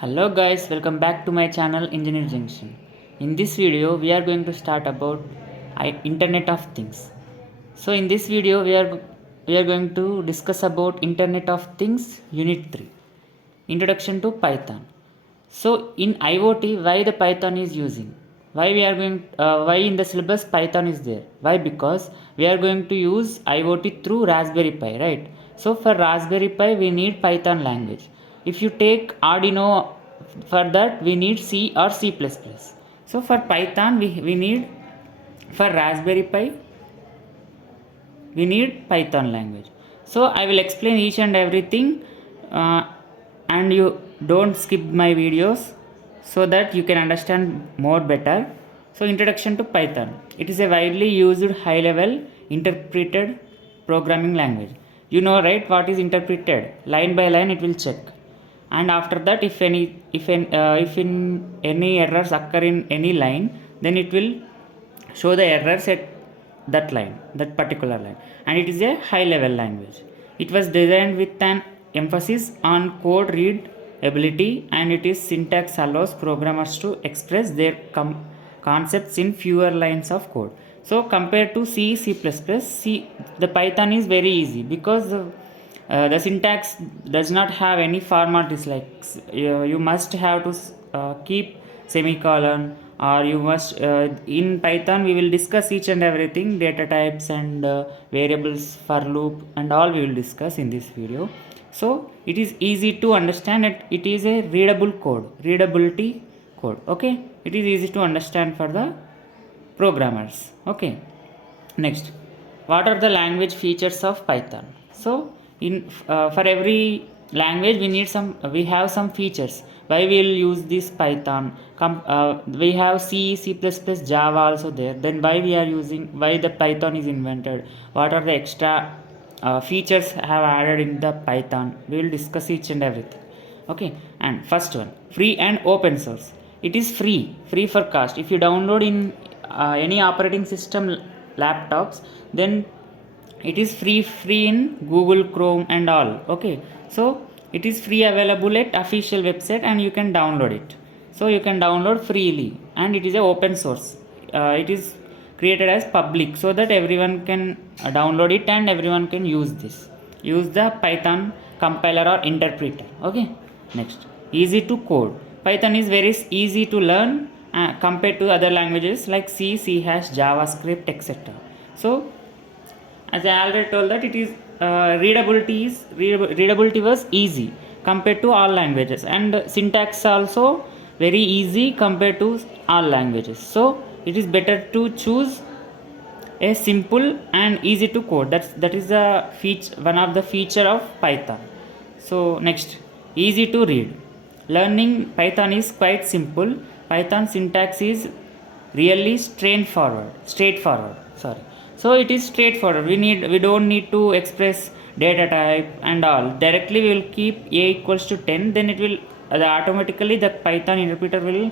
Hello guys, welcome back to my channel Engineer Junction. In this video we are going to start about Internet of Things. So in this video we are going to discuss about Internet of Things Unit 3, Introduction to Python. So in IoT, why the Python is using? Why in the syllabus Python is there? Why? Because we are going to use IoT through Raspberry Pi, right? So for Raspberry Pi we need Python language. If you take Arduino, for that we need C or C++. So for Python we need, for Raspberry Pi we need Python language. So I will explain each and everything, and you don't skip my videos so that you can understand more better. So introduction to Python. It is a widely used high level interpreted programming language. You know, right, what is interpreted? Line by line it will check, and after that if in any errors occur in any line, then it will show the errors at that line, that particular line. And it is a high level language. It was designed with an emphasis on code read ability, and its syntax allows programmers to express their concepts in fewer lines of code. So compared to C, the Python is very easy because the syntax does not have any formalities like you must have to keep semicolon, or you must in Python we will discuss each and everything, data types and variables, for loop and all we will discuss in this video. So it is easy to understand, it is a readability code. Okay, it is easy to understand for the programmers. Okay, next, what are the language features of Python? So for every language we have some features. Why we will use this Python? We have C, C++, Java also there. Then why the Python is invented? What are the extra features have added in the Python? We will discuss each and everything. Okay, and first one, free and open source. It is free for cost. If you download in any operating system laptops, then it is free in Google Chrome and all. Okay, so it is free, available at official website, and you can download it. So you can download freely, and it is a open source. It is created as public so that everyone can download it and everyone can use the Python compiler or interpreter. Okay, next, easy to code. Python is very easy to learn compared to other languages like C, JavaScript, etc. So as I already told that it is readability was easy compared to all languages, and syntax also very easy compared to all languages. So it is better to choose a simple and easy to code. That is the one of the feature of Python. So next, easy to read. Learning Python is quite simple. Python syntax is really straightforward. Sorry. So it is straightforward. We don't need to express data type and all. Directly we will keep a equals to 10. Then it will automatically the Python interpreter will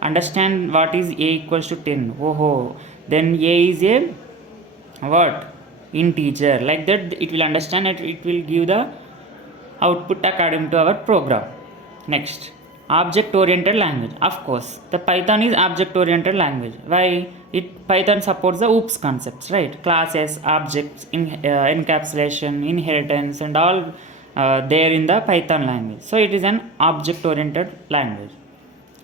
understand what is a equals to 10. Oh, then a is a what? Integer. Like that it will understand, and it will give the output according to our program. Next, object oriented language. Of course, the Python is object oriented language. Why? Python supports the OOPS concepts, right? Classes, objects, encapsulation, inheritance, and all there in the Python language. So it is an object oriented language.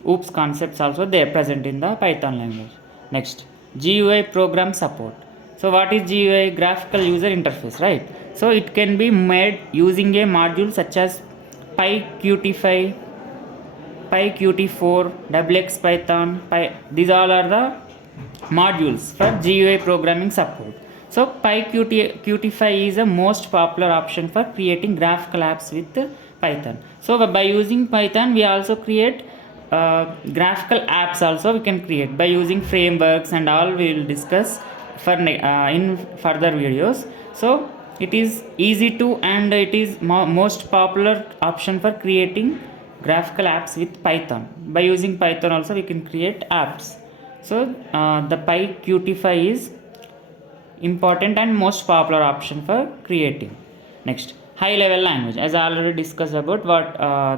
OOPS concepts also there present in the Python language. Next, GUI program support. So what is GUI? Graphical user interface, right? So it can be made using a module such as PyQt5, PyQt4, XXPython. These all are the modules for GUI programming support. So PyQt5 is the most popular option for creating graphical apps with Python. So by using Python we also create graphical apps also we can create by using frameworks and all. We will discuss in further videos. So it is easy to, and it is most popular option for creating graphical apps with Python. By using Python also we can create apps. So the PyQt5 is important and most popular option for creating. Next, high level language. As I already discussed about what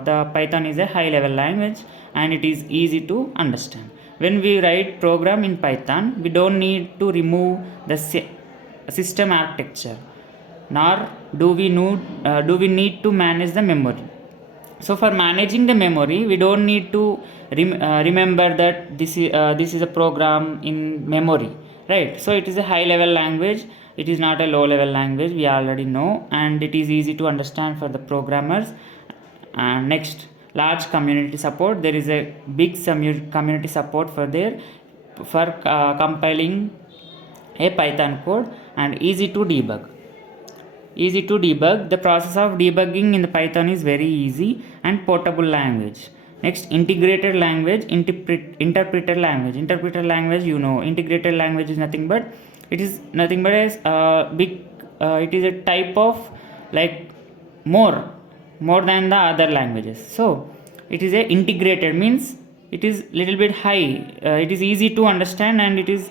the Python is a high level language and it is easy to understand. When we write program in Python, we don't need to remove the system architecture, nor do we need to manage the memory. So for managing the memory, we don't need to remember that this is a program in memory, right? So it is a high level language, it is not a low level language, we already know, and it is easy to understand for the programmers. And next, large community support. There is a big community support for compiling a Python code, and easy to debug. The process of debugging in the Python is very easy, and portable language. Next, integrated language, interpreter language. Interpreter language, integrated language is nothing but a big. It is a type of like more than the other languages. So it is a integrated, means it is little bit high. It is easy to understand and it is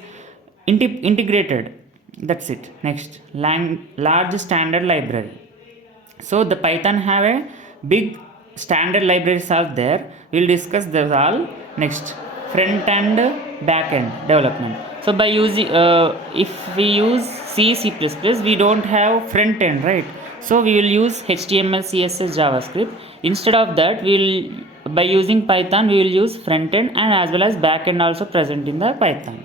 integrated. That's it. Next, large standard library. So the Python have a big standard libraries are there. We'll discuss those all. Next, front and back end development. So by using if we use C++, we don't have front end, right? So we will use HTML, CSS, JavaScript. Instead of that, by using Python we will use front end and as well as back end also present in the Python.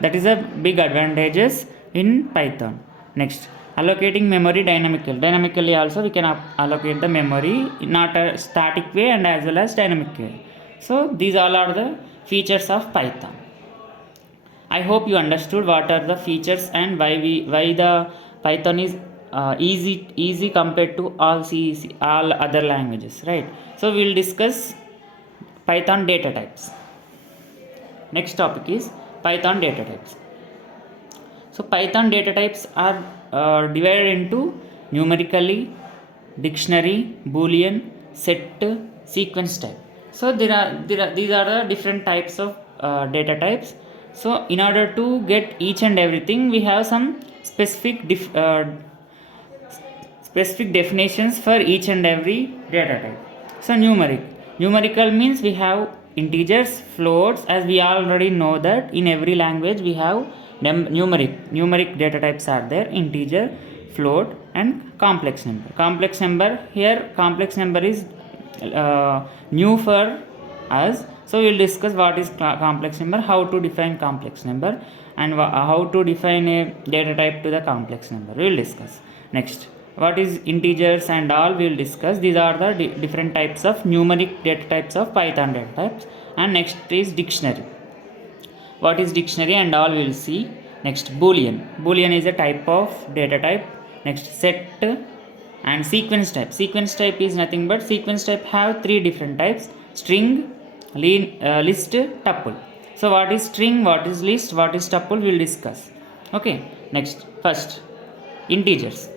That is a big advantages in Python. Next, allocating memory dynamically also we can allocate the memory, not a static way and as well as dynamic way. So these all are the features of Python. I hope you understood what are the features and why the Python is easy compared to all other languages, right? So we will discuss Python data types. Next topic is Python data types. So Python data types are divided into numerically, dictionary, boolean, set, sequence type. So these are the different types of data types. So in order to get each and everything, we have some specific definitions for each and every data type. So numerical means we have integers, floats. As we already know that in every language we have numeric data types are there: integer, float and complex number. Here complex number is new for us. So we will discuss what is complex number, how to define complex number, and how to define a data type to the complex number. We will discuss. Next, what is integers and all we will discuss. These are the different types of numeric data types of Python data types. And next is dictionary. What is dictionary and all we will see. Next, boolean is a type of data type. Next, set and sequence type is nothing but sequence type have three different types: string, list, tuple. So what is string, what is list, what is tuple, we will discuss. Okay. Next, first integers.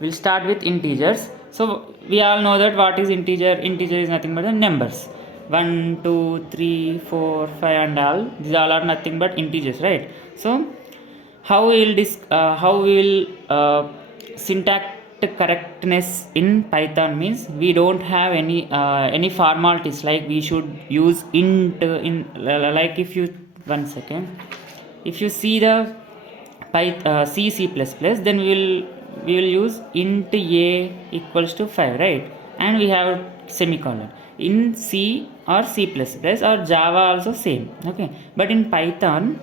We'll start with integers. So we all know that what is integer is nothing but the numbers: 1, 2, 3, 4, 5 and all. These all are nothing but integers, right? So how we will syntax correctness in Python means we don't have any formalities like we should use int in like if you if you see the C++, then we will use int a equals to 5, right? And we have semicolon. In C or C++ or Java also same, okay? But in Python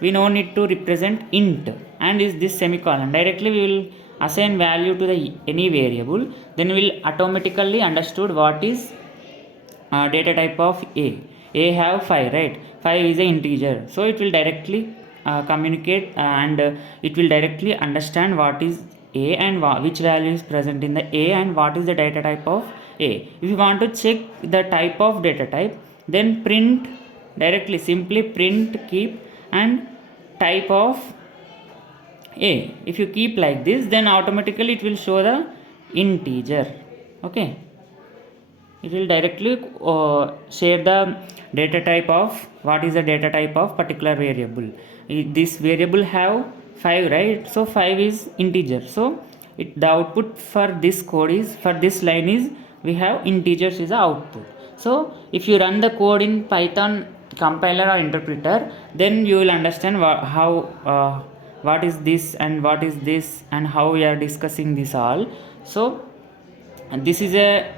we no need to represent int and is this semicolon. Directly we will assign value to the any variable, then we will automatically understood what is data type of a have 5, right? 5 is an integer, so it will directly communicate and it will directly understand what is a and which value is present in the a and what is the data type of a. If you want to check the type of data type, then print directly, simply print keep and type of a. If you keep like this, then automatically it will show the integer, okay? It will directly share the data type of what is the data type of particular variable. This variable have 5, right? So 5 is integer, so the output for this code is, for this line is, we have integers is the output. So if you run the code in Python compiler or interpreter, then you will understand how what is this and what is this and how we are discussing this all. So this is a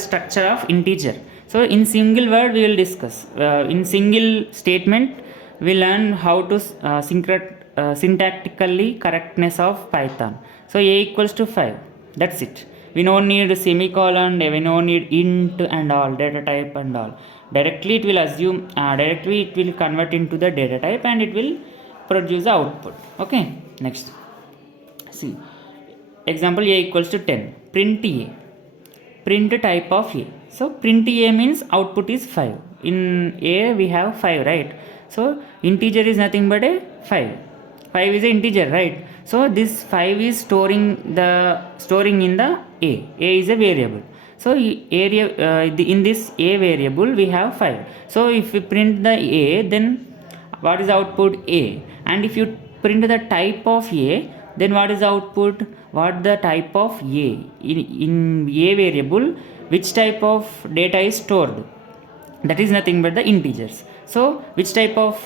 structure of integer. So in single word we will discuss, in single statement we learn how to syntactically correctness of Python. So a equals to 5, that's it. We don't need semicolon, we don't need int and all, data type and all. Directly it will assume, directly it will convert into the data type and it will produce the output. Okay, next, see example, a equals to 10, print a, print type of a. So print a means output is 5. In a we have 5, right? So integer is nothing but a 5. 5 is an integer, right? So this 5 is storing in the a. A is a variable. So in this a variable we have 5. So if we print the a, then what is the output? A. And if you print the type of a, then what is the output? What the type of a? In a variable, which type of data is stored? That is nothing but the integers. So which type of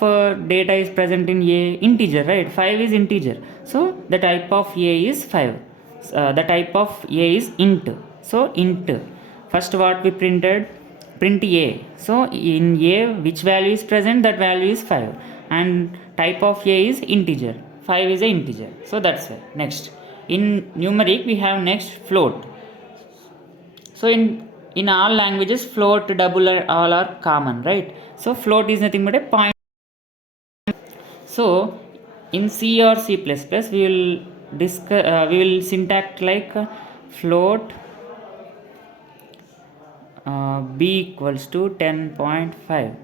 data is present in a? Integer, right? 5 is integer. So the type of a is 5. The type of a is int. So int. First what we printed? Print a. So in a, which value is present? That value is 5. And type of a is integer. 5 is an integer. So that's why. Next, in numeric we have next float. So in all languages, float, double, all are common, right? So float is nothing but a point. So in C or C++, we will discuss, we will syntax like float b equals to 10.5.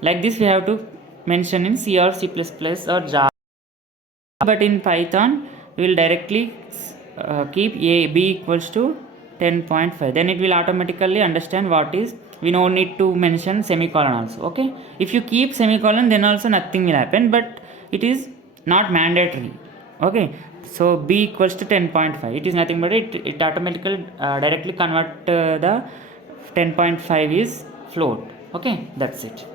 Like this we have to mention in C or C++ or Java. But in Python we will directly keep a b equals to 10.5. Then it will automatically understand what is. We no need to mention semicolon also. Okay, if you keep semicolon, then also nothing will happen, but it is not mandatory. Okay, so b equals to 10.5. It is nothing but it automatically directly convert the 10.5 is float. Okay, that's it.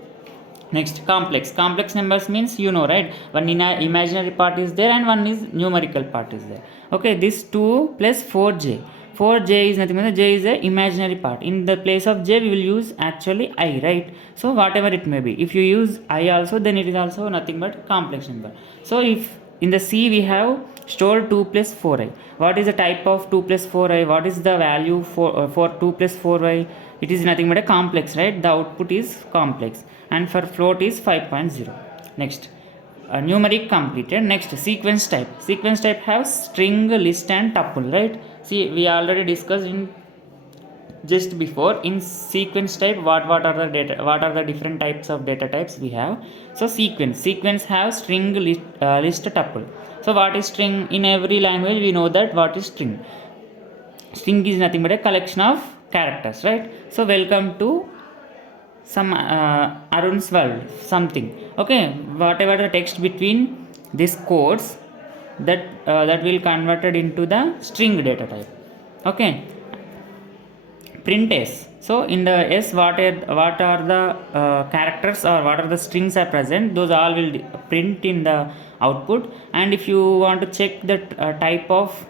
Next, complex numbers means, you know, right? One imaginary part is there and one is numerical part is there. Okay, this 2 plus 4j. 4j is nothing but j is a imaginary part. In the place of j we will use actually I, right? So whatever it may be, if you use I also, then it is also nothing but complex number. So if in the C we have store 2 plus 4i. What is the type of 2 plus 4i? What is the value for 2 plus 4i? It is nothing but a complex, right? The output is complex. And for float is 5.0. Next, numeric completed. Next, sequence type. Sequence type have string, list and tuple, right? See, we already discussed in just before. In sequence type, what are the data, what are the different types of data types we have? So sequence have string, list, tuple. So what is string? In every language we know that what is string. String is nothing but a collection of characters, right? So welcome to some Arun's world, something. Okay, whatever the text between these codes, that will converted into the string data type. Okay, print s. So in the s, what are the characters or what are the strings are present, those all will print in the output. And if you want to check the type of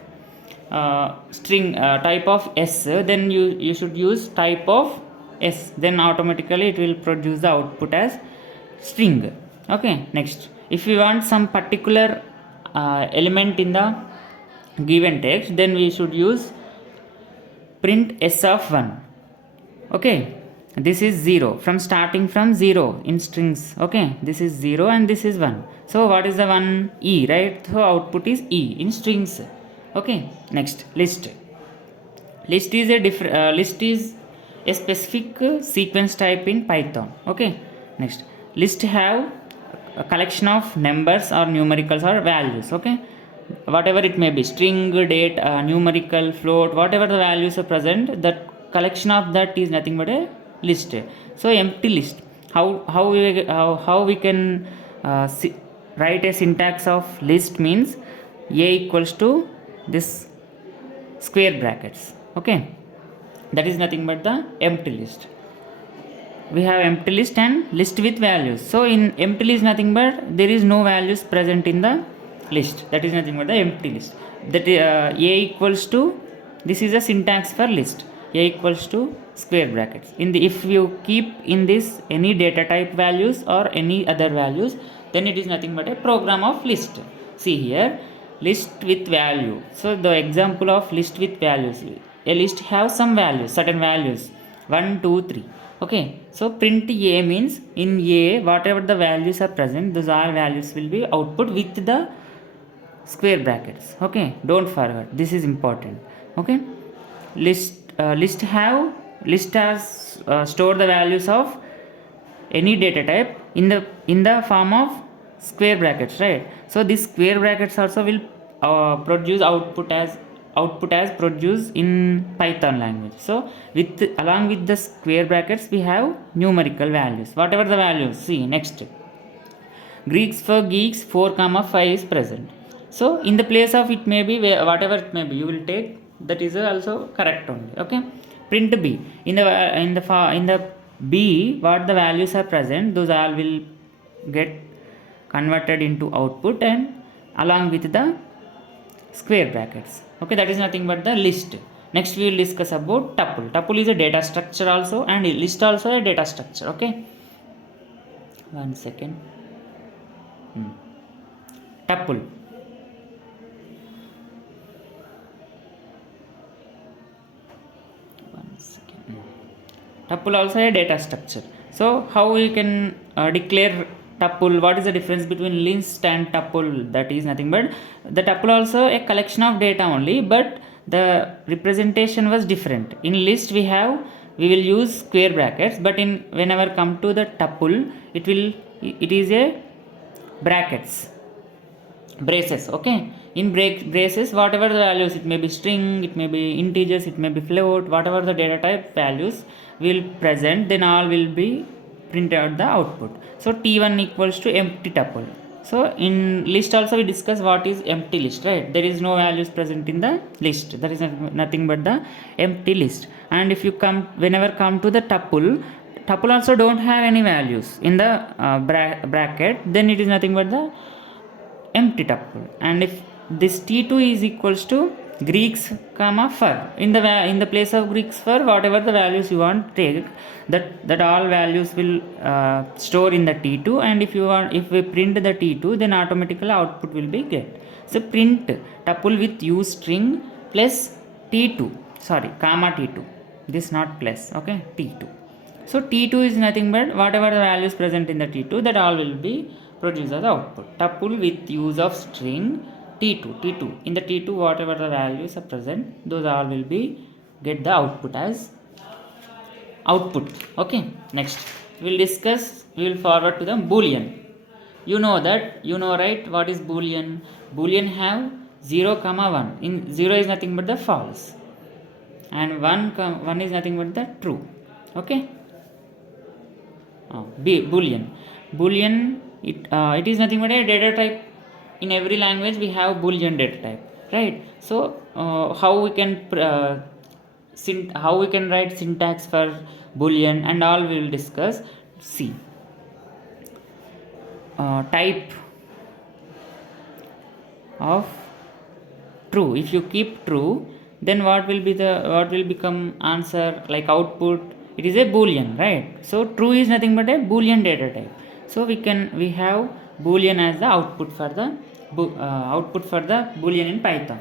string, type of s, then you should use type of s, then automatically it will produce the output as string. Okay, next, if we want some particular element in the given text, then we should use print s of 1. Okay, this is 0, from starting from 0 in strings. Okay, this is 0 and this is 1. So what is the 1? E, right? So output is E in strings. Okay, next, list. List is a specific sequence type in Python. Okay, next, list have a collection of numbers or numericals or values. Okay, whatever it may be, string, date, numerical, float, whatever the values are present, that collection of that is nothing but a list. So empty list, how we can write a syntax of list means, a equals to this square brackets. Okay, that is nothing but the empty list. We have empty list and list with values. So in empty list nothing but there is no values present in the list, that is nothing but the empty list. That a equals to, this is a syntax for list, a equals to square brackets. In the, if you keep in this any data type values or any other values, then it is nothing but a program of list. See here, list with value. So the example of list with values, a list have some values, certain values, 1 2 3. Okay, so print a means in a whatever the values are present, those all values will be output with the square brackets. Okay, don't forget, this is important. Okay, list has store the values of any data type in the form of square brackets, right? So this square brackets also will produce output as produced in Python language. So with along with the square brackets we have numerical values, whatever the values. See next, Greeks for geeks 4 comma 5 is present. So in the place of it may be whatever it may be, you will take, that is also correct only. Okay, print b, in the b what the values are present, those all will get converted into output and along with the square brackets. Okay, that is nothing but the list. Next we will discuss about tuple. Tuple is a data structure also, and list also a data structure. Okay, one second. Tuple, one second. Tuple also a data structure. So how we can declare tuple? What is the difference between list and tuple? That is nothing but the tuple also a collection of data only, but the representation was different. In list we will use square brackets, but in whenever come to the tuple, it is a braces. Okay, in braces whatever the values, it may be string, it may be integers, it may be float, whatever the data type values will present, then all will be printed out the output. So t1 equals to empty tuple. So in list also we discuss what is empty list, right? There is no values present in the list, that is nothing but the empty list. And if you whenever come to the tuple also don't have any values in the bracket, then it is nothing but the empty tuple. And if this t2 is equals to Greeks comma for, in the place of Greeks for whatever the values you want take, that all values will store in the t2. And if we print the t2, then automatically output will be get. So print tuple with use string plus t2, sorry, comma t2, this not plus. Okay, t2. So t2 is nothing but whatever the values present in the t2, that all will be produced as output. Tuple with use of string t2. In the t2 whatever the values are present, those all will be get the output as output. Okay, next we will forward to the boolean. You know right, what is boolean? Boolean have 0 comma 1. In 0 is nothing but the false, and 1 is nothing but the true. Okay, boolean it is nothing but a data type. In every language we have boolean data type, right? So how we can write syntax for boolean and all we will discuss. See, type of true, if you keep true, then what will become answer, like output? It is a boolean, right? So true is nothing but a boolean data type. So we have boolean as the output for the boolean in Python.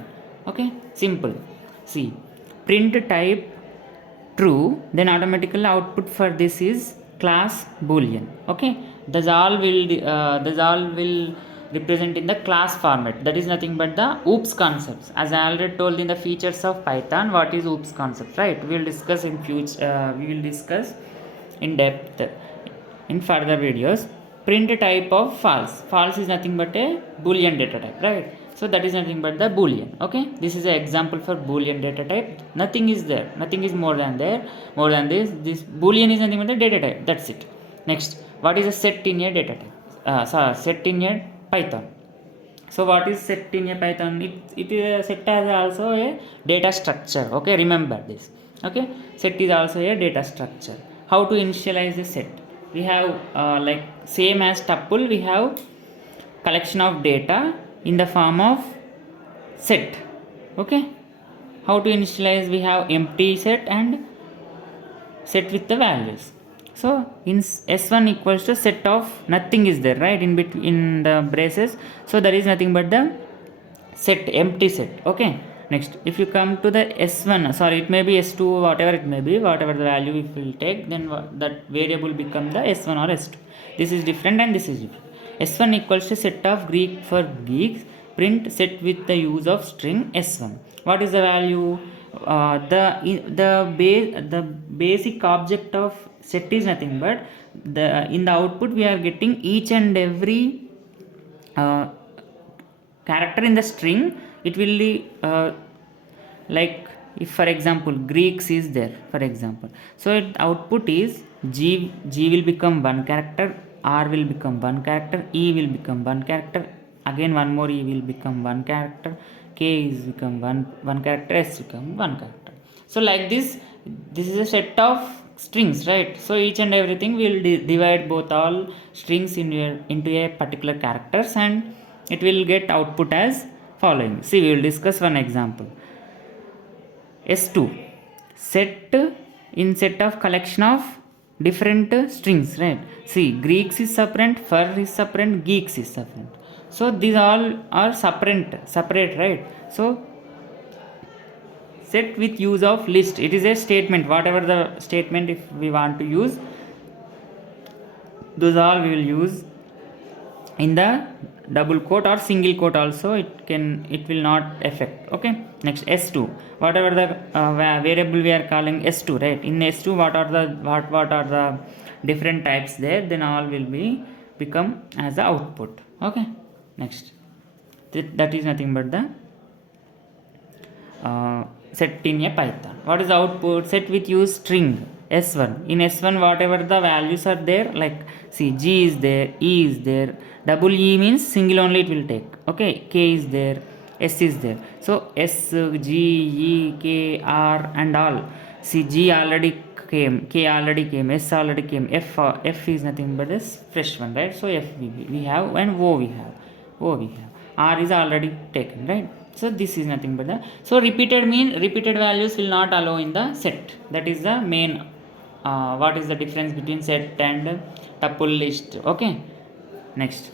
Okay, simple. See, print type true, then automatically output for this is class boolean. Okay, those all will represent in the class format. That is nothing but the oops concepts. As I already told in the features of Python, what is oops concept, right? We will discuss in future. We will discuss in depth in further videos. Print type of false is nothing but a boolean data type, right? So that is nothing but the boolean. Okay, this is an example for boolean data type. Nothing is there, nothing is more than this boolean is nothing but the data type, that's it. Next, what is a set in a data type? Set in a Python. So what is set in a Python? It is a set as also a data structure. Okay, remember this. Okay, set is also a data structure. How to initialize the set? We have like same as tuple, we have collection of data in the form of set. Okay, how to initialize? We have empty set and set with the values. So in s1 equals to set of nothing is there, right, in between in the braces. So there is nothing but the set, empty set. Okay, next if you come to the s1, sorry, it may be s2, whatever it may be, whatever the value if we will take, then that variable become the s1 or s2. This is different and this is different. S1 equals to set of Greek for geeks, print set with the use of string S1. What is the value? The basic object of set is nothing but the in the output we are getting each and every uh, character in the string. It will be like if for example Greeks is there for example, so output is G will become one character, R will become one character, E will become one character, again one more E will become one character, K is become one character, S become one character. So like this is a set of strings, right? So each and everything will divide both all strings into a particular characters, and it will get output as following. See, we will discuss one example. S2 set in set of collection of different strings, right? See, Greeks is separate, fur is separate, geeks is separate. So these all are separate, right? So set with use of list, it is a statement, whatever the statement if we want to use, those all we will use in the double quote or single quote also. It will not affect. Okay, next s2, whatever the variable we are calling s2, right? In s2 what are the different types there, then all will be become as the output. Okay, next that is nothing but the set in a Python. What is the output? Set with use string s1. In s1 whatever the values are there, like see, G is there, E is there, double E means single only it will take. Okay, K is there, S is there. So S, G, E, K, R and all. See, G already came, K already came, S already came, F is nothing but this fresh one, right? So F we have, and O we have, R is already taken, right? So this is nothing but the, so repeated values will not allow in the set. That is the main what is the difference between set and tuple list. Okay, next,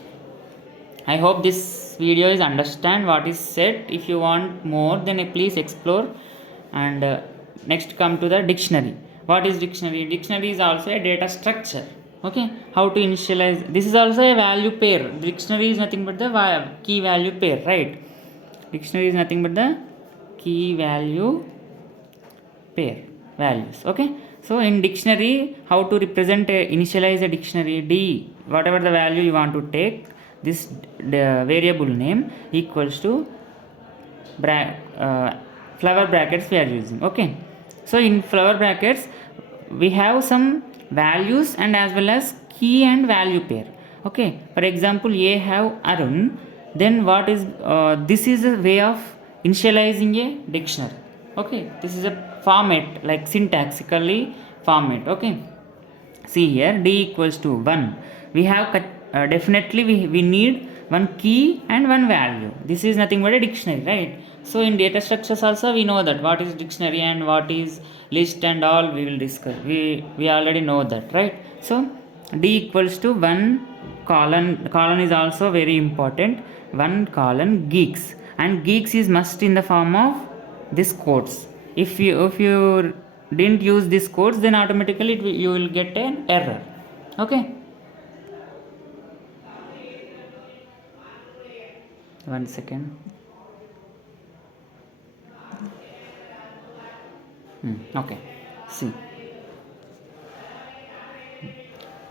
I hope this video is understand what is set. If you want more, then please explore. And next come to the dictionary. What is dictionary? Dictionary is also a data structure. Okay, how to initialize? This is also a value pair. Dictionary is nothing but the key value pair, right? Dictionary is nothing but the key value pair values. Okay, so in dictionary, how to represent initialize a dictionary? D, whatever the value you want to take, this variable name equals to flower brackets we are using. Okay, so in flower brackets we have some values and as well as key and value pair. Okay, for example, A have Arun, then what is this is a way of initializing a dictionary. Okay, this is a format, like syntactically format. Okay, see here, D equals to 1. We have definitely we need one key and one value. This is nothing but a dictionary, right? So in data structures also we know that what is dictionary and what is list and all we will discuss. We already know that, right? So D equals to 1 colon is also very important, 1 colon geeks, and geeks is must in the form of this quotes. If you didn't use this quotes, then automatically you will get an error. Okay, one second. Okay, see,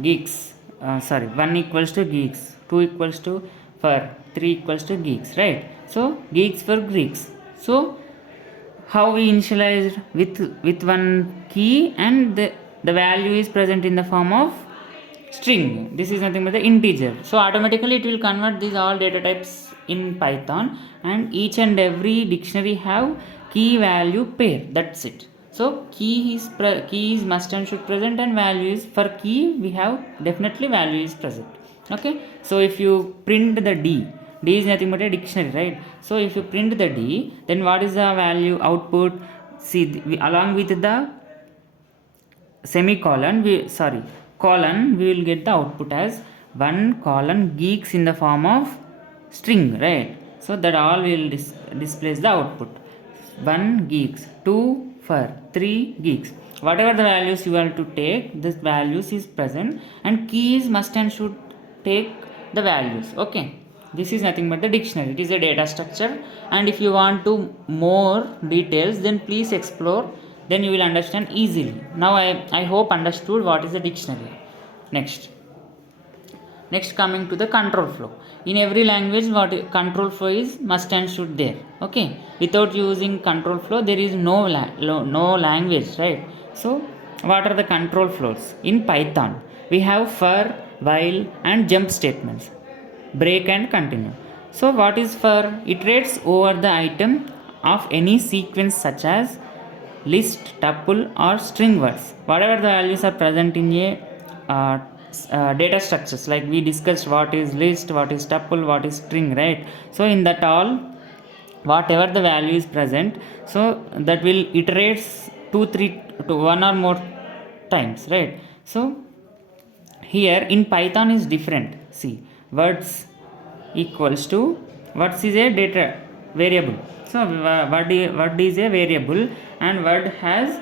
geeks, sorry, 1 equals to geeks, 2 equals to for, 3 equals to geeks, right? So geeks for Greeks. So how we initialized with one key and the value is present in the form of string. This is nothing but the integer. So automatically it will convert these all data types in Python, and each and every dictionary have key value pair. That's it. So key is must and should present, and value is for key we have definitely value is present. Okay. So if you print the D is nothing but a dictionary, right? So if you print the D, then what is the value output? See, along with the semicolon, colon, we will get the output as 1 colon geeks in the form of string, right? So that all will displays the output. 1 geeks, 2 fur, 3 geeks. Whatever the values you are to take, this values is present, and keys must and should take the values. Okay, this is nothing but the dictionary. It is a data structure, and if you want to more details, then please explore, then you will understand easily. Now I hope understood what is the dictionary. Next coming to the control flow. In every language what control flow is must and should there. Okay, without using control flow there is no language, right? So what are the control flows? In Python we have for, while and jump statements, break and continue. So what is for? Iterates over the item of any sequence such as list, tuple or string words. Whatever the values are present in a data structures, like we discussed what is list, what is tuple, what is string, right? So in that all, whatever the value is present, so that will iterates 2 3 to 1 or more times, right? So here in Python is different. See, words equals to, words is a data variable. So word is a variable, and word has,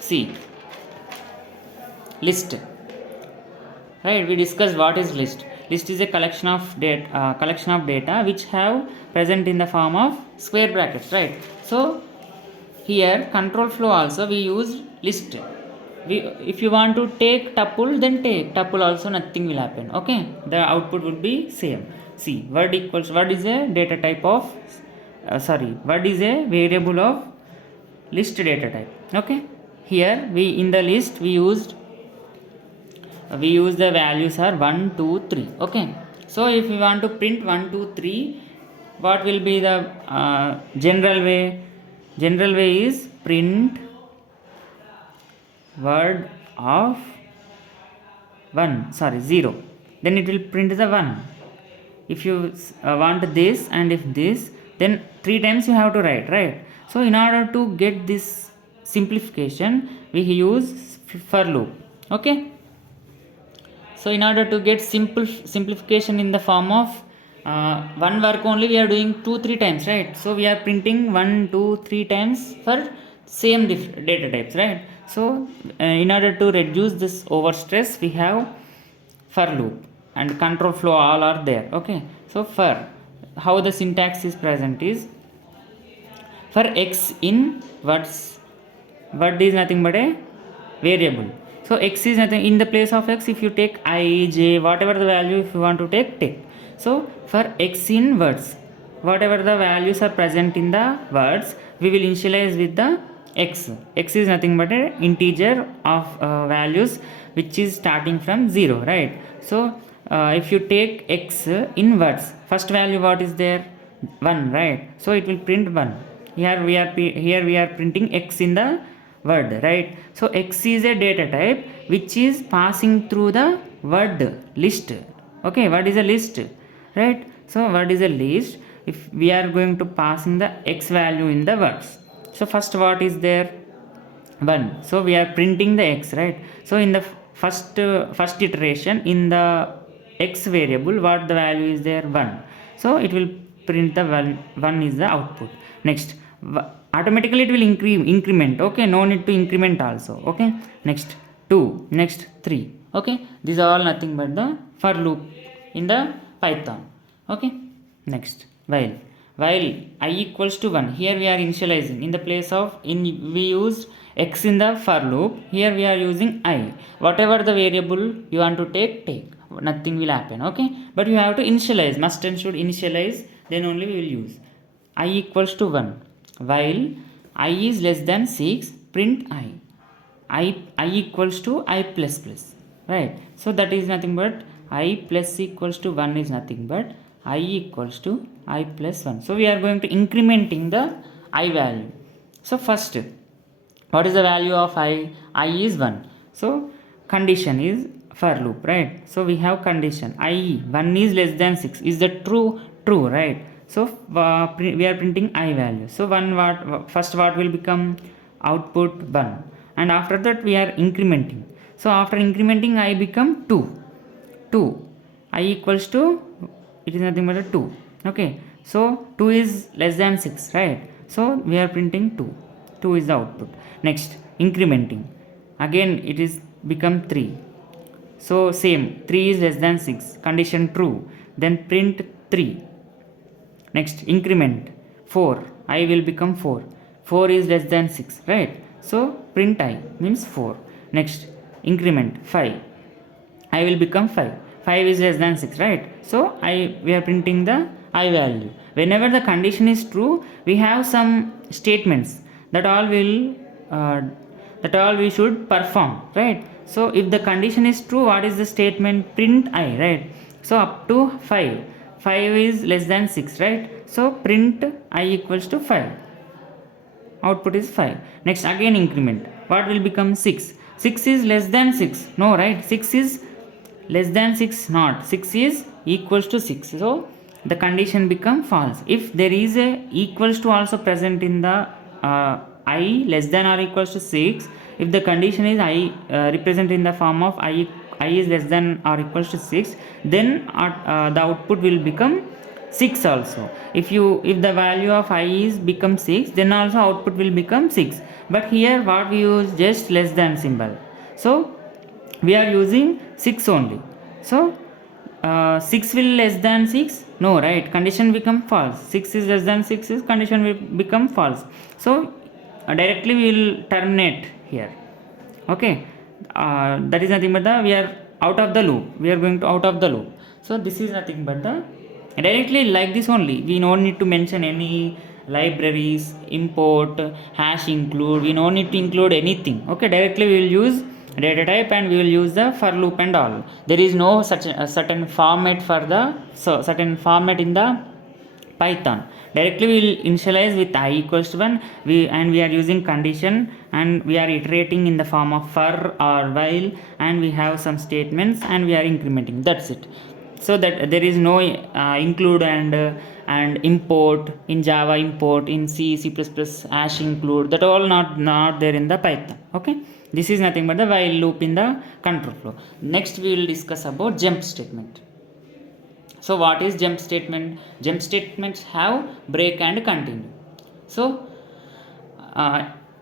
see, list, right? We discussed what is list. List is a collection of data which have present in the form of square brackets, right? So here control flow also we use list. If you want to take tuple, then take tuple also, nothing will happen. Okay, the output would be same. See, word equals, word is a data type of word is a variable of list data type. Okay, here we in the list we use the values are 1 2 3. Okay, so if we want to print 1 2 3, what will be the general way? General way is print word of 0, then it will print the 1. If you want this and if this, then 3 times you have to write, right? So in order to get this simplification we use for loop. Okay, so in order to get simplification in the form of one work only, we are doing 2 3 times, right? So we are printing 1 2 3 times for same data types, right? So in order to reduce this overstress, we have for loop and control flow, all are there. Okay, so for how the syntax is present is, for x in words, word is nothing but a variable. So x is nothing, in the place of x if you take I, j, whatever the value if you want to take. So for x in words, whatever the values are present in the words, we will initialize with the x. X is nothing but a integer of values which is starting from 0, right? So if you take x in words, first value what is there? 1, right? So it will print 1. Here we are printing x in the word, right? So x is a data type which is passing through the word list. Okay, what is a list, right? So what is a list? If we are going to pass in the x value in the words, so first what is there? 1. So we are printing the x, right? So in the first iteration in the x variable, what the value is there? 1. So it will print the 1 is the output. Next, automatically it will increment. Okay, no need to increment also. Okay, next 2, next 3. Okay, these are all nothing but the for loop in the Python. Okay, next while I equals to 1, here we are initializing in the place of we used x in the for loop, here we are using I. Whatever the variable you want to take, nothing will happen. Okay, but you have to initialize, must and should initialize, then only we will use. I equals to 1, while I is less than 6, print I equals to I plus plus, right? So that is nothing but I plus equals to 1 is nothing but I equals to I plus 1. So we are going to incrementing the I value. So first, what is the value of I? I is 1. So condition is for loop, right? So we have condition I 1 is less than 6. Is that true? True, right? So we are printing I value. So first what will become output 1, and after that we are incrementing. So after incrementing I become 2. 2 I equals to, it is nothing but a 2. Okay, so 2 is less than 6, right? So we are printing 2. 2 is the output. Next, incrementing, again it is become 3. So same, 3 is less than 6, condition true, then print 3. Next, increment 4, I will become 4. 4 is less than 6, right? So print I means 4. Next, increment 5, I will become 5. 5 is less than 6, right? So we are printing the I value. Whenever the condition is true, we have some statements that all we should perform, right? So if the condition is true, what is the statement? Print I, right? So up to 5. 5 is less than 6, right? So print I equals to 5. Output is 5. Next, again increment. What will become 6? 6 is less than 6. No, right? 6 is less than 6, not. 6 is equals to 6. So the condition become false. If there is a equals to also present in the I less than or equals to 6, if the condition is I represent in the form of I is less than or equals to 6, then the output will become 6 also. If the value of I is become 6, then also output will become 6. But here what we use, just less than symbol. So we are using 6 only. So 6 will less than 6? No, right? Condition become false. 6 is less than 6 is condition will become false. So directly we will terminate here. Okay, that is nothing but we are out of the loop. We are going to out of the loop. So this is nothing but the directly like this only. We no need to mention any libraries, import, hash include. We no need to include anything. Okay, directly we will use data type and we will use the for loop and all. There is no such a certain format for the certain format in the Python. Directly we will initialize with I equals to 1. We are using condition and we are iterating in the form of for or while, and we have some statements and we are incrementing. That's it. So that there is no include and import in Java, import in C, C++, hash include, that all not there in the Python. Okay, this is nothing but the while loop in the control flow. Next we will discuss about jump statement. So what is jump statement? Jump statements have break and continue. So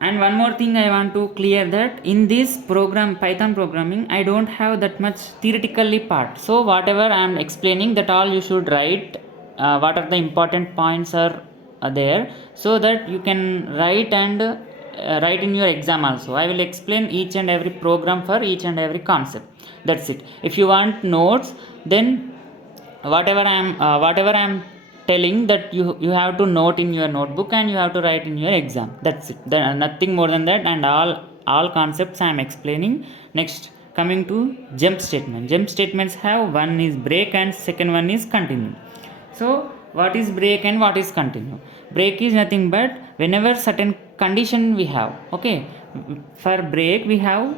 and one more thing I want to clear, that in this program, Python programming, I don't have that much theoretically part. So whatever I am explaining, that all you should write. What are the important points are there, so that you can write and write in your exam also. I will explain each and every program for each and every concept. That's it. If you want notes, then whatever I am telling, that you have to note in your notebook and you have to write in your exam. That's it. Nothing more than that, and all concepts I am explaining. Next, coming to jump statement. Jump statements have, one is break and second one is continue. So what is break and what is continue? Break is nothing but whenever certain condition we have. Okay, for break we have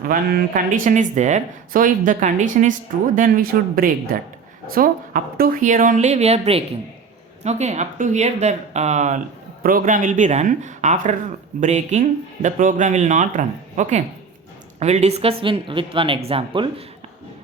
one condition is there. So if the condition is true, then we should break that. So up to here only we are breaking. Okay, up to here the program will be run. After breaking, the program will not run. Okay, we will discuss with one example,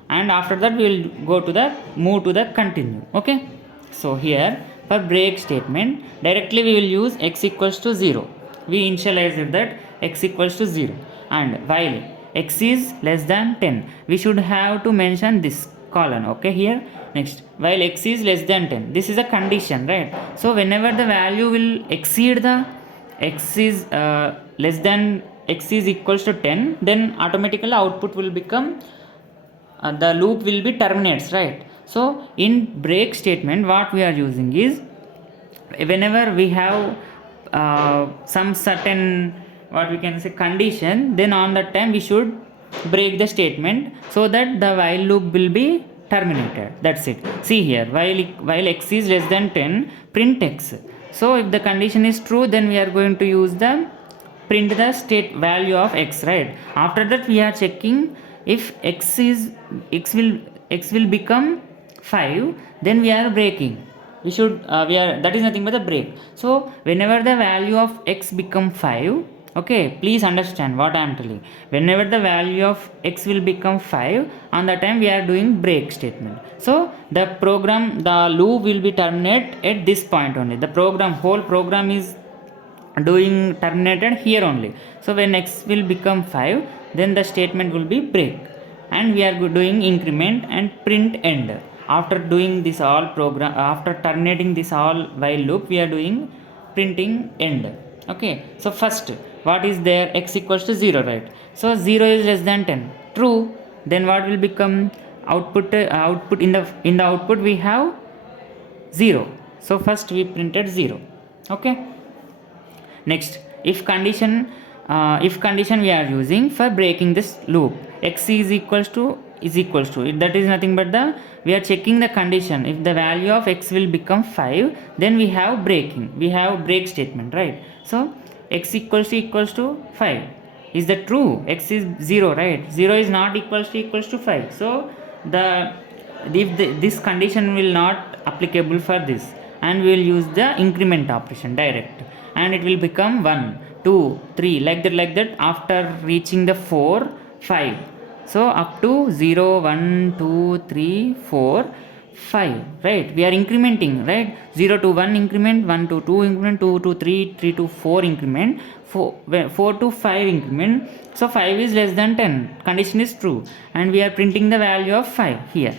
and after that we will go to the move to the continue. Okay, so here for break statement, directly we will use x equals to 0. We initialize that x equals to 0, and while x is less than 10, we should have to mention this colon. Okay, here next, while x is less than 10, this is a condition, right? So whenever the value will exceed the x is less than x is equals to 10, then automatically output will become the loop will be terminates, right? So in break statement, what we are using is, whenever we have some certain, what we can say, condition, then on that time we should break the statement, so that the while loop will be terminated. That's it. See here, while x is less than 10, print x. So if the condition is true, then we are going to use the print the state value of x, right? After that we are checking if x will become 5, then we are breaking. We should we are that is nothing but the break. So whenever the value of x become 5, okay, please understand what I am telling. Whenever the value of x will become 5, on the time we are doing break statement. So the loop will be terminated at this point only. The whole program is doing terminated here only. So when x will become 5, then the statement will be break, and we are doing increment and print end. After doing this all program, after terminating this all while loop, we are doing printing end. Okay, so first what is there? X equals to 0, right? So 0 is less than 10, true. Then what will become output? Output in the output we have 0. So first we printed 0. Okay, next if condition we are using for breaking this loop. X is equals to that is nothing but we are checking the condition. If the value of x will become 5, then we have break statement, right? So x equals to 5. Is that true? X is 0, right? 0 is not equals to 5. So this condition will not applicable for this, and we will use the increment operation direct, and it will become 1, 2, 3, like that after reaching the 4, 5. So up to 0, 1, 2, 3, 4, 5, right? We are incrementing, right? 0 to 1 increment, 1 to 2 increment, 2 to 3, 3 to 4 increment, 4 to 5 increment. So 5 is less than 10, condition is true, and we are printing the value of 5 here.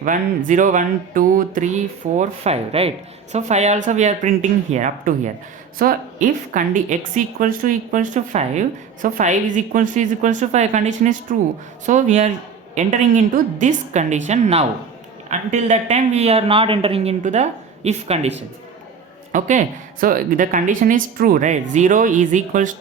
1, 0, 1, 2, 3, 4, 5, right? So 5 also we are printing here up to here. So if x equals to 5, so 5 is equals to 5, condition is true. So we are entering into this condition now. Until that time we are not entering into the if condition. Okay, so the condition is true, right? 5 is equals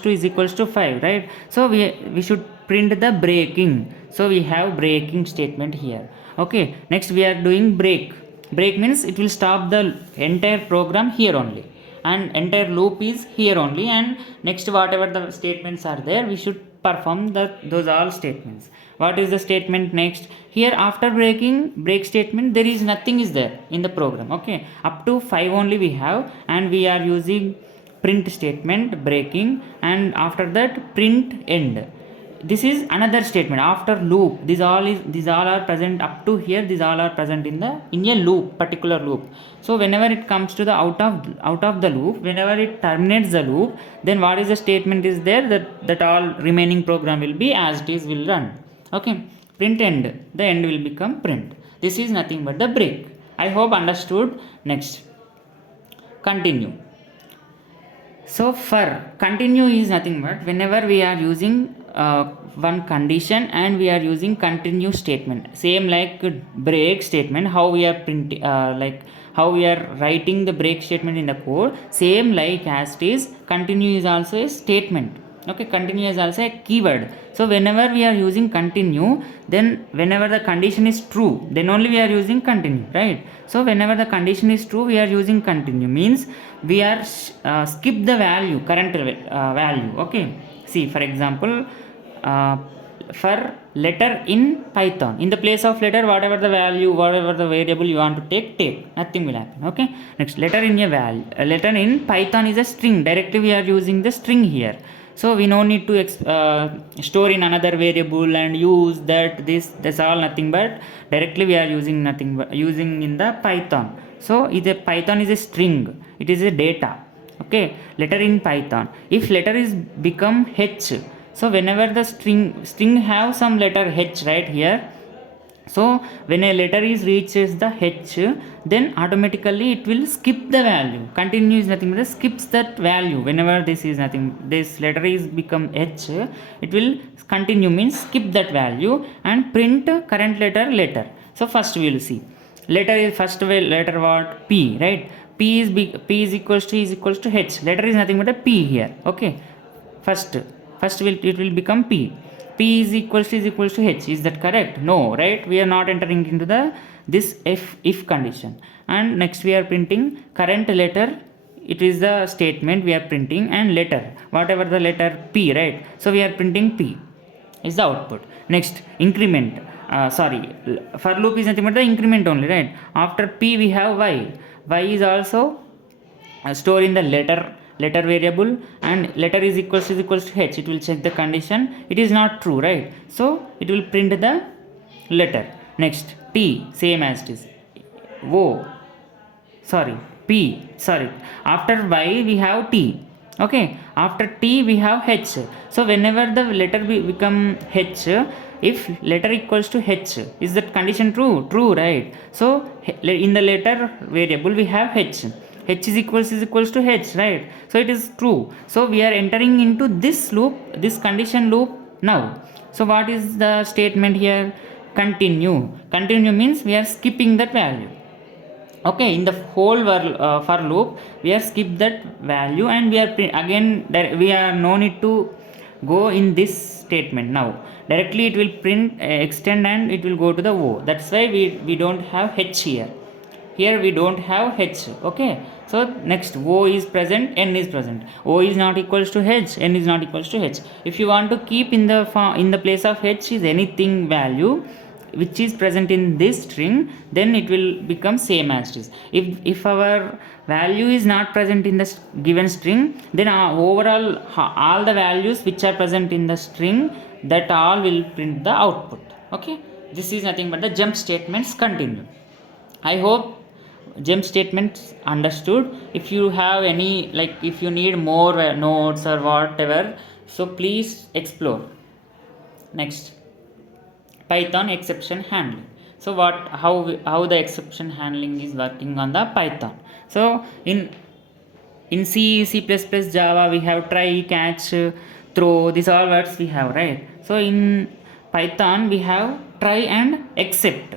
to 5, right? So we should print the breaking. So we have breaking statement here. Okay, next we are doing break means it will stop the entire program here only, and entire loop is here only, and next whatever the statements are there, we should perform those all statements. What is the statement next? Here after break statement, there is nothing is there in the program. Okay, up to 5 only we have, and we are using print statement breaking, and after that print end. This is another statement after loop. These all are present up to here. These all are present in a loop, particular loop. So whenever it comes to the out of the loop, whenever it terminates the loop, then what is the statement is there, that all remaining program will be as it is will run. Okay, print end, the end will become print. This is nothing but the break. I hope understood. Next, continue. So for continue is nothing but whenever we are using one condition and we are using continue statement, same like break statement, how we are how we are writing the break statement in the code, same like as it is, continue is also a statement. Okay, continue is also a keyword. So whenever we are using continue, then whenever the condition is true, then only we are using continue, right? So whenever the condition is true, we are using continue, means we are skip the value, current value. Okay, see for example, for letter in Python, in the place of letter, whatever the value, whatever the variable you want to take, nothing will happen. Okay, next, letter in Python is a string. Directly we are using the string here. So we no need to store in another variable and use that's all nothing but directly we are using nothing but using in the Python. So Python is a string, it is a data. Okay, letter in Python, if letter is become h, so whenever the string have some letter h right here, so when a letter is reaches the h, then automatically it will skip the value. Continue is nothing but skips that value. Whenever this letter is become h, it will continue means skip that value and print current letter. So first we will see letter is letter what, p, right? P is equals to h. Letter is nothing but a p here. Okay, first it will become p. p is equals to h. Is that correct? No, right? We are not entering into the this if condition. And next we are printing current letter. It is the statement we are printing, and letter, whatever the letter p, right? So we are printing p is the output. Next, increment. For loop is nothing but the increment only, right? After p we have y. Y is also stored in the letter variable, and letter is equals to h. It will check the condition. It is not true, right? So it will print the letter. Next, t, same as it is. P, after y we have t. Okay, after t we have h. So whenever the letter become h, if letter equals to h, is that condition true? True, right? So in the letter variable we have h is equals to h, right? So it is true. So we are entering into this loop, this condition loop now. So what is the statement here? Continue means we are skipping that value. Okay, in the whole for loop we are skip that value, and we are again we are no need to go in this statement. Now directly it will print extend, and it will go to the o. That's why we don't have h here. We don't have h. Okay, so next, o is present, n is present. O is not equals to h, n is not equals to h. If you want to keep in the place of h is anything value which is present in this string, then it will become same as it is. If our value is not present in the given string, then overall all the values which are present in the string, that all will print the output. Okay, this is nothing but the jump statements continue. I hope jump statements understood. If you have any, like if you need more notes or whatever, so please explore. Next, Python exception handling. So how the exception handling is working on the Python. So in C, Java we have try, catch, throw, these all words we have, right? So in Python we have try and except.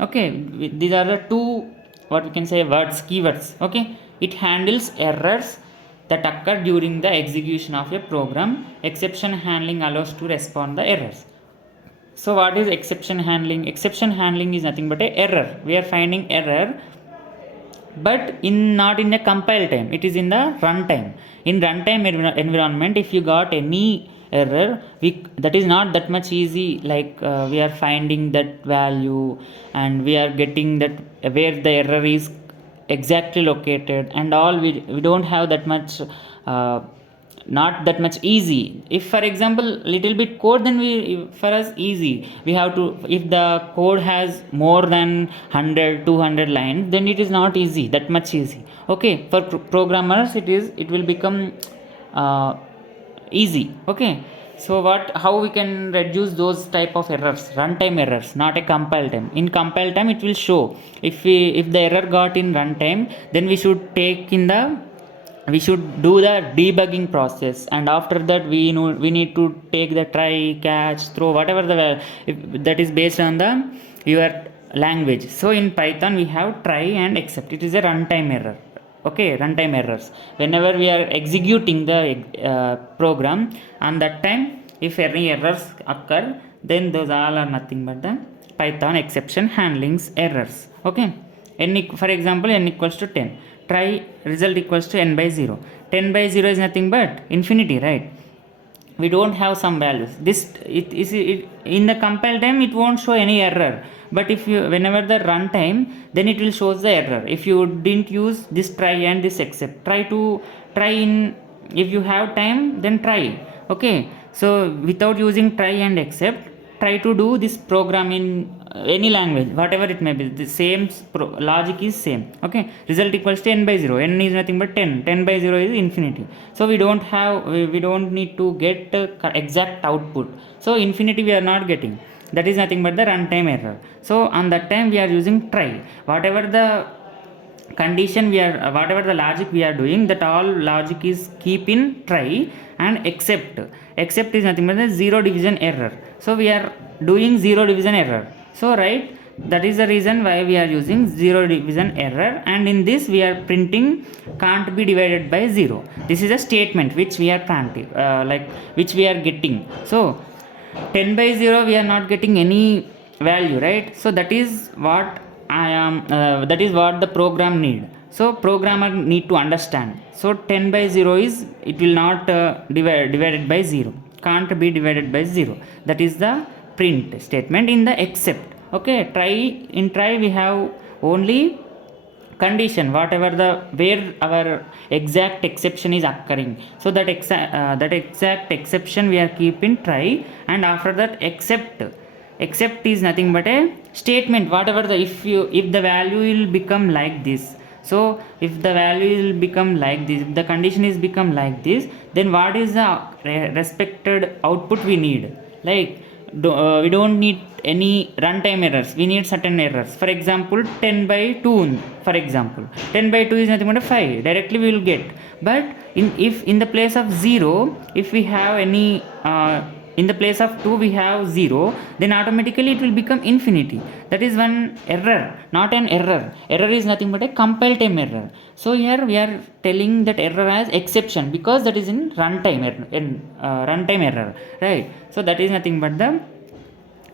Okay, these are the two, what we can say, keywords. Okay, it handles errors that occur during the execution of a program. Exception handling allows to respond the errors. So what is exception handling? Exception handling is nothing but a error. We are finding error, but not in a compile time. It is in the runtime. In runtime environment, if you got any error, that is not that much easy. Like we are finding that value, and we are getting that where the error is exactly located, and all. We don't have that much. Not that much easy. If for example little bit code, then for us easy. We have to, if the code has more than 100-200 lines, then it is not easy, that much easy. Okay, for programmers it will become easy. Okay, so how we can reduce those type of errors? Runtime errors, not a compile time. In compile time it will show. If the error got in runtime, then we should do the debugging process, and after that we need to take the try, catch, throw, whatever that is based on your language. So in Python we have try and except. It is a runtime error. Okay, runtime errors. Whenever we are executing the program, on that time if any errors occur, then those all are nothing but the Python exception handlings errors. Okay, for example n equals to 10. Try result equals to n by 0. 10 by 0 is nothing but infinity, right? We don't have some values. In the compile time it won't show any error, but whenever the runtime, then it will show the error. If you didn't use this try and this except, try in, if you have time, then try. Okay, so without using try and except, try to do this program in any language, whatever it may be. The same logic is same. Okay, result equals to n by 0. N is nothing but 10. 10 by 0 is infinity. So we don't need to get exact output. So infinity we are not getting. That is nothing but the runtime error. So on that time we are using try. Whatever the condition whatever the logic we are doing, that all logic is keep in try, and except is nothing but the zero division error. So we are doing zero division error. So right, that is the reason why we are using zero division error, and in this we are printing can't be divided by 0. This is a statement which we are which we are getting. So 10 by 0 we are not getting any value, right? So that is what that is what the program need. So programmer need to understand. So 10 by 0 is, it will not divided by 0, can't be divided by 0. That is the print statement in the except. Okay, try we have only condition whatever the where our exact exception is occurring. So that exact exception we are keeping try, and after that except is nothing but a statement whatever the, if the value will become like this. So if the value will become like this, if the condition is become like this, then what is the respected output we need? Like we don't need any runtime errors, we need certain errors. For example, 10 by 2, for example 10 by 2 is nothing but a 5, directly we will get. But if in the place of 0, if we have any in the place of 2 we have 0, then automatically it will become infinity. That is one error, not an error. Error is nothing but a compile time error. So here we are telling that error as exception, because that is in runtime runtime error, right? So that is nothing but the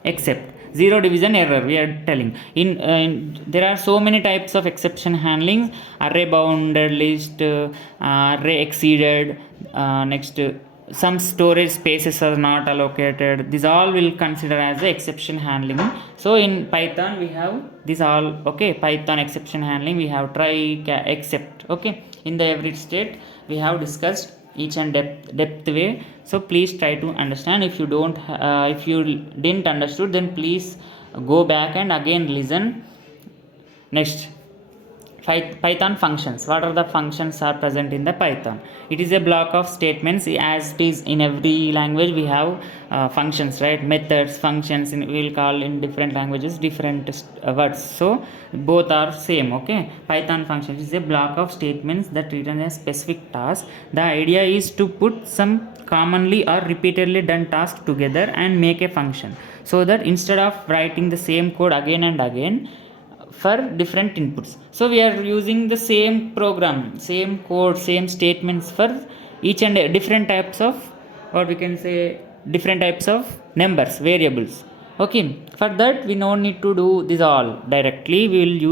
except. Zero division error we are telling. There are so many types of exception handlings: array bounded list, array exceeded, next some storage spaces are not allocated. These all will consider as the exception handling. So in Python we have this all. Okay, Python exception handling we have try, except. Okay, in the every state we have discussed each and depth way. So please try to understand. If you don't if you didn't understood, then please go back and again listen. Next, Python functions. What are the functions are present in the Python? It is a block of statements, as it is in every language we have functions, right? Methods, functions, we will call in different languages different words. So both are same. Okay, Python function is a block of statements that return a specific task. The idea is to put some commonly or repeatedly done task together and make a function, so that instead of writing the same code again and again for different inputs, so we are using the same program, same code, same statements for each and different types of, or we can say different types of numbers, variables. Okay, for that we no need to do this all. Directly we will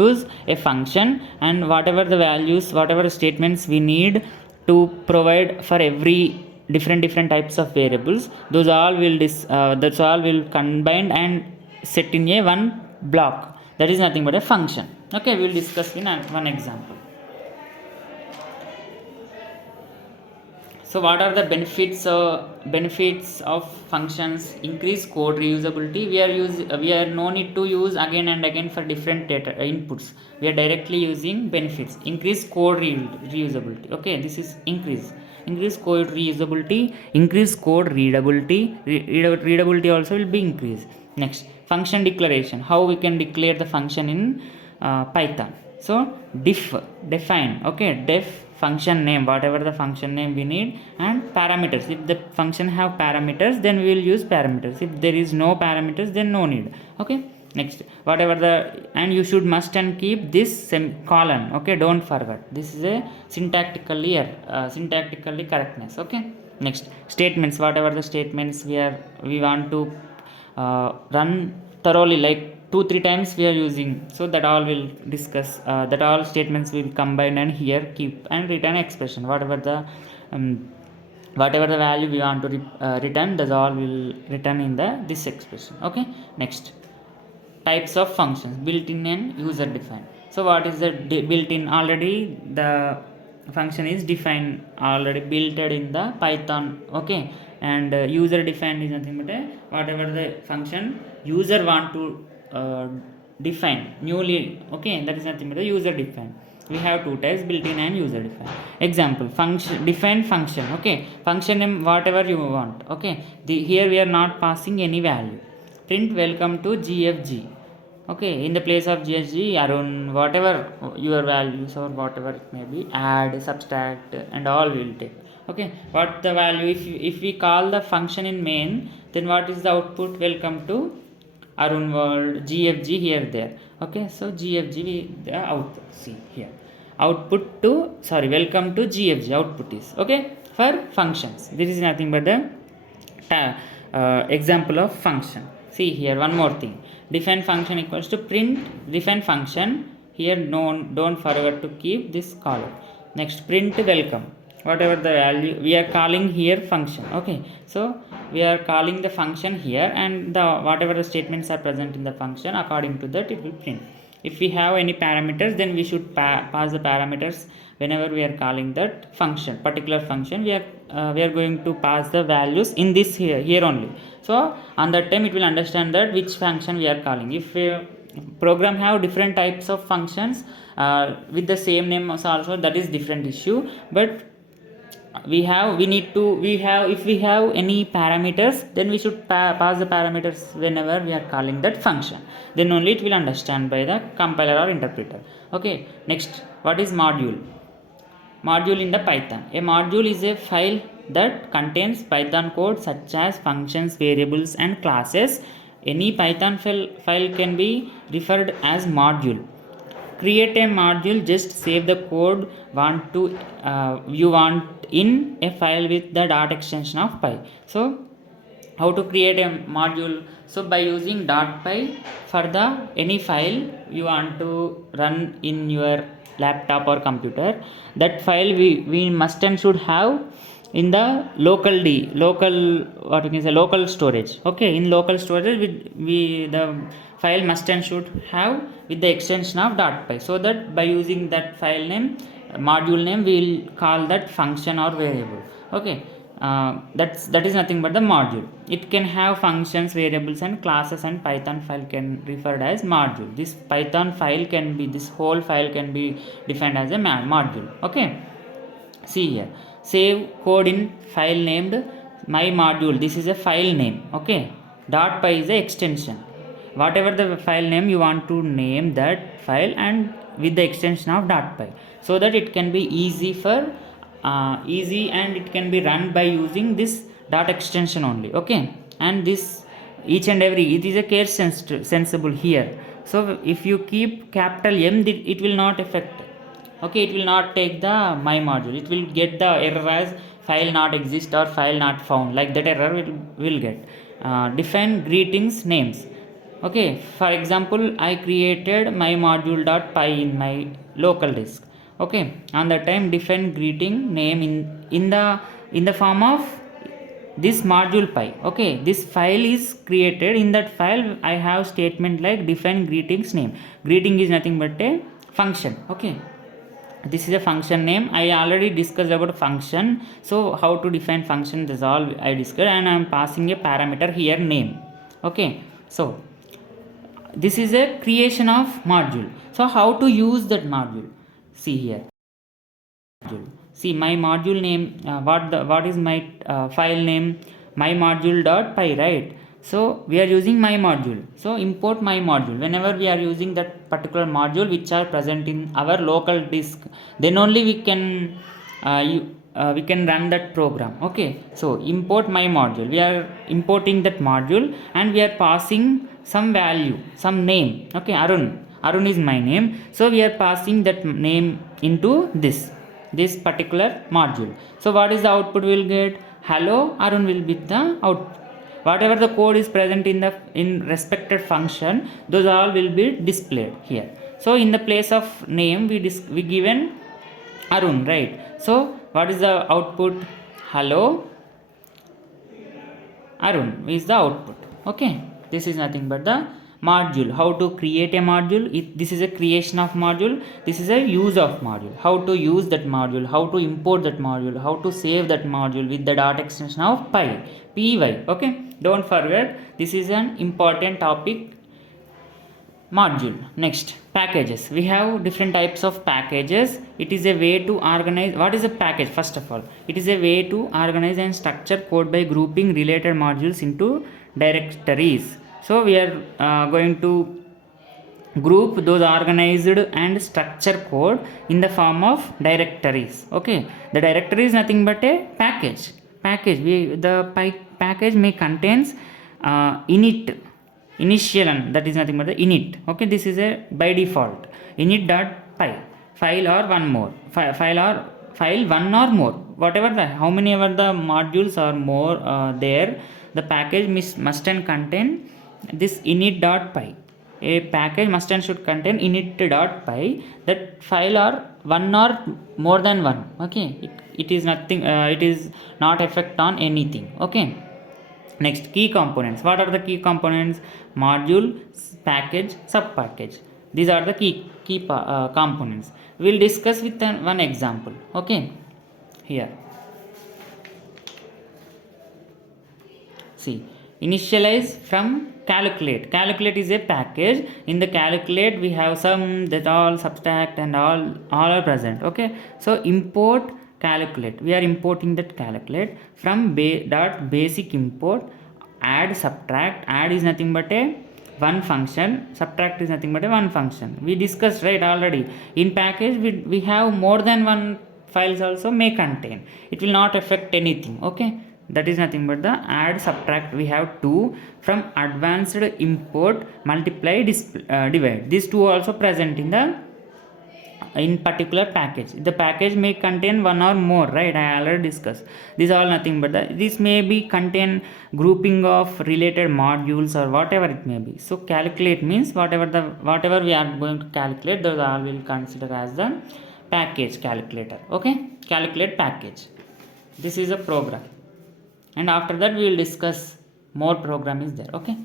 use a function, and whatever the values, whatever statements we need to provide for every different types of variables, those all will that's all will combine and set in a one block. That is nothing but a function. Okay, we will discuss in one example. So what are the benefits of functions? Increase code reusability. We are no need to use again and again for different data inputs. We are directly using benefits. Increase code reusability. Okay, this is increase code reusability, increase code readability. Readability also will be increased. Next, function declaration. How we can declare the function in Python? So define. Okay, def function name, whatever the function name we need, and parameters. If the function have parameters, then we will use parameters. If there is no parameters, then no need. Okay, next, whatever the, and you should must and keep this colon. Okay, don't forget, this is a syntactically correctness. Okay, next, statements. Whatever the statements we want to run thoroughly, like 2-3 times we are using, so that all will discuss. That all statements will combine and here keep and return expression. Whatever the value we want to return, that all will return in this expression. Okay, next, types of functions: built-in and user defined. So what is the built-in? Already the function is defined, already built in the Python. Okay, and user defined is nothing but whatever the function user want to define newly. Okay, that is nothing but the user defined. We have two types, built-in and user defined. Example, function defined function. Okay, function name whatever you want. Okay, here we are not passing any value. Print welcome to GFG. Okay, in the place of GFG, Arun, whatever your values or whatever it may be, add, subtract, and all will take. Okay, what the value, if we call the function in main, then what is the output? Welcome to Arun world, GFG here there. Okay, so GFG the output. See here, output to, sorry, welcome to GFG output is. Okay, for functions. This is nothing but the example of function. See here one more thing, define function equals to print define function. Here don't forget to keep this column. Next, print welcome, whatever the value we are calling here function. Okay, so we are calling the function here, and the whatever the statements are present in the function, according to that it will print. If we have any parameters, then we should pass the parameters whenever we are calling that function, particular function. We are going to pass the values in this here only. So on that time it will understand that which function we are calling. If program have different types of functions with the same name also, that is different issue. But if we have any parameters, then we should pass the parameters whenever we are calling that function. Then only it will understand by the compiler or interpreter. Okay, next, what is module? Module in the Python. A module is a file that contains Python code such as functions, variables and classes. Any Python file can be referred as module. Create a module, just save the code you want in a file with the dot extension of py. So how to create a module? So by using .py for the any file you want to run in your laptop or computer, that file we must and should have in the local storage. Okay, in local storage the file must and should have with the extension of .py, so that by using that file name, module name, we will call that function or variable. Okay, that is nothing but the module. It can have functions, variables and classes, and Python file can referred as module. This Python file can be, this whole file can be defined as a module. Okay, see here, save code in file named my module. This is a file name. Okay, .py is a extension. Whatever the file name you want to name that file, and with the extension of .py, so that it can be easy and it can be run by using this dot extension only. Okay, and this each and every, it is a case sensible here. So if you keep capital M, it will not affect. Okay, it will not take the my module. It will get the error as file not exist or file not found, like that error will get. Define greetings names. Okay, for example, I created my module.py in my local disk. Okay, on that time define greeting name in the form of this module py. Okay, this file is created. In that file I have statement like define greetings name. Greeting is nothing but a function. Okay, this is a function name. I already discussed about function. So how to define function, this is all I discussed, and I am passing a parameter here name. Okay, so this is a creation of module. So how to use that module? See here. See my module name. What is my file name? My module.py, right? So we are using my module. So import my module. Whenever we are using that particular module which are present in our local disk, then only we can run that program. Okay, so import my module. We are importing that module and we are passing some value, some name. Okay, Arun is my name. So we are passing that name into this particular module. So what is the output we'll get? Hello Arun will be the output. Whatever the code is present in respected function, those all will be displayed here. So in the place of name we given Arun, right? So what is the output? Hello Arun is the output. Okay, this is nothing but the module. How to create a module? This is a creation of module. This is a use of module. How to use that module? How to import that module? How to save that module with the dot extension of py. Okay, don't forget, this is an important topic. Module. Next, packages. We have different types of packages. It is a way to organize. What is a package? First of all, it is a way to organize and structure code by grouping related modules into directories. So we are going to group those organized and structure code in the form of directories. Okay, the directory is nothing but a package. Package may contains initial, and that is nothing but the init. Okay, this is a by default init.py, file or one or more, whatever the how many ever the modules are more there, the package must and contain this init.py. A package must and should contain init.py. That file are one or more than one. Okay, it is nothing. It is not effect on anything. Okay. Next, key components. What are the key components? Module, package, sub package. These are the key components. We will discuss with one example. Okay, here. See, initialize from calculate. Calculate is a package. In the calculate, we have some that all subtract and all are present. Okay, so import calculate. We are importing that calculate from basic import. Add, subtract. Add is nothing but a one function. Subtract is nothing but a one function. We discussed right already. In package, we have more than one files also may contain. It will not affect anything. Okay, that is nothing but the add, subtract. We have two. From advanced import, multiply, divide. These two also present in particular package. The package may contain one or more, right? I already discussed. These are all nothing but this may be contain grouping of related modules or whatever it may be. So calculate means whatever we are going to calculate, those all will consider as the package calculator. Okay, calculate package. This is a program, and after that we will discuss more program is there. Okay,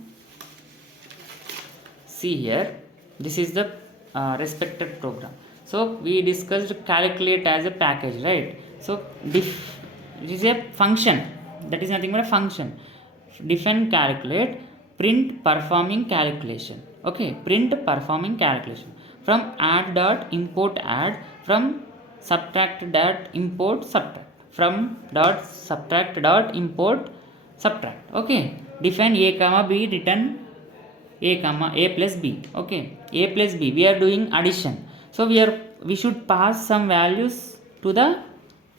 see here, this is the respected program. So we discussed calculate as a package, right? So this is a function, that is nothing but a function. Define calculate, print performing calculation. Okay, print performing calculation. From add dot import add, from subtract dot import subtract, from dot subtract dot import subtract. Okay, define a comma b, return a comma a plus b. Okay, a plus b, we are doing addition. So we should pass some values to the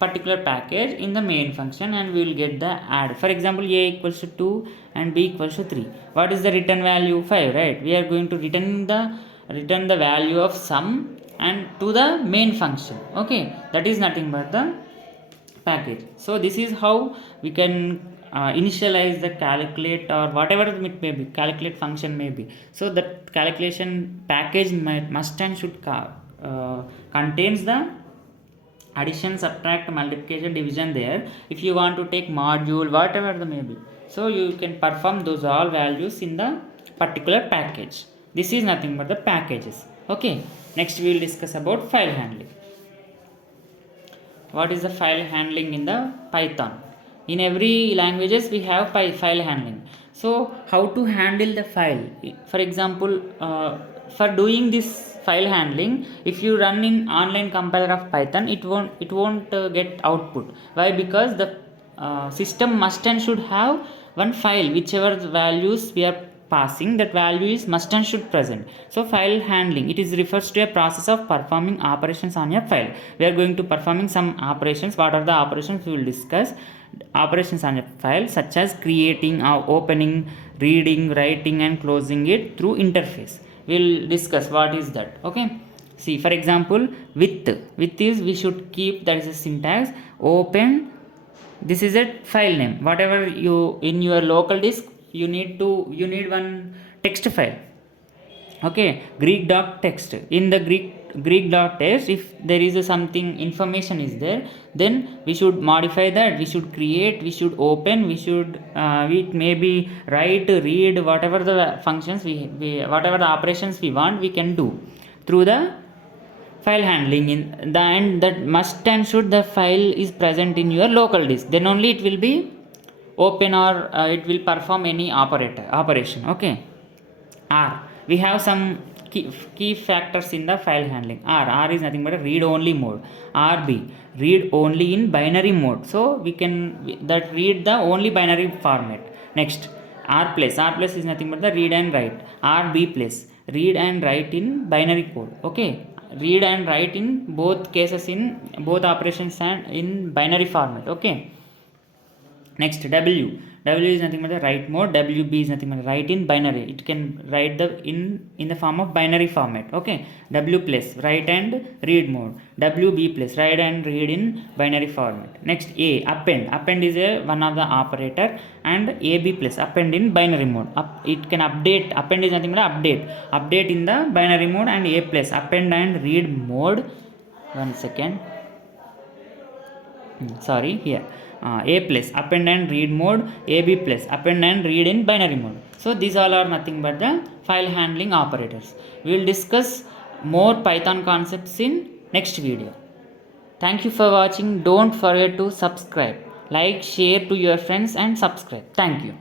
particular package in the main function, and we will get the add. For example, a equals to 2 and b equals to 3. What is the return value? 5, right? We are going to return the value of sum and to the main function. Okay, that is nothing but the package. So this is how we can initialize the calculate or whatever it may be, calculate function may be. So that calculation package must and should contains the addition, subtract, multiplication, division there. If you want to take module, whatever the may be, so you can perform those all values in the particular package. This is nothing but the packages. Okay, next we will discuss about file handling. What is the file handling in the Python? In every languages we have file handling. So how to handle the file? For example, for doing this file handling, if you run in online compiler of Python, it won't get output. Why? Because the system must and should have one file, whichever values we are passing, that value is must and should present. So file handling, it is refers to a process of performing operations on a file. We are going to performing some operations. What are the operations? We will discuss operations on a file, such as creating or opening, reading, writing and closing it through interface. We will discuss what is that. Okay, see, for example, with is we should keep, that is a syntax, open, this is a file name. Whatever you in your local disk, you need one text file. Okay, Greek dot text. In the Greek dot text, if there is something information is there, then we should modify that. We should create, we should open, we should we maybe write, read, whatever the functions we whatever the operations we want, we can do through the file handling. In the end, that must and should the file is present in your local disk, then only it will be open or it will perform any operation. Okay, R, we have some key factors in the file handling. R is nothing but a read only mode. RB, read only in binary mode, so we can that read the only binary format. Next, R plus is nothing but the read and write. RB plus, read and write in binary code. Okay, read and write in both cases, in both operations and in binary format. Okay, next, W is nothing but the write mode, WB is nothing but write in binary. It can write the in the form of binary format. Okay, W plus write and read mode, WB plus write and read in binary format. Next, A append is a one of the operator, and AB plus append in binary mode. It can update. Append is nothing but update in the binary mode, and A plus append and read mode. One second, sorry, here A plus append and read mode, AB plus append and read in binary mode. So these all are nothing but the file handling operators. We will discuss more Python concepts in next video. Thank you for watching. Don't forget to subscribe, like, share to your friends and subscribe. Thank you.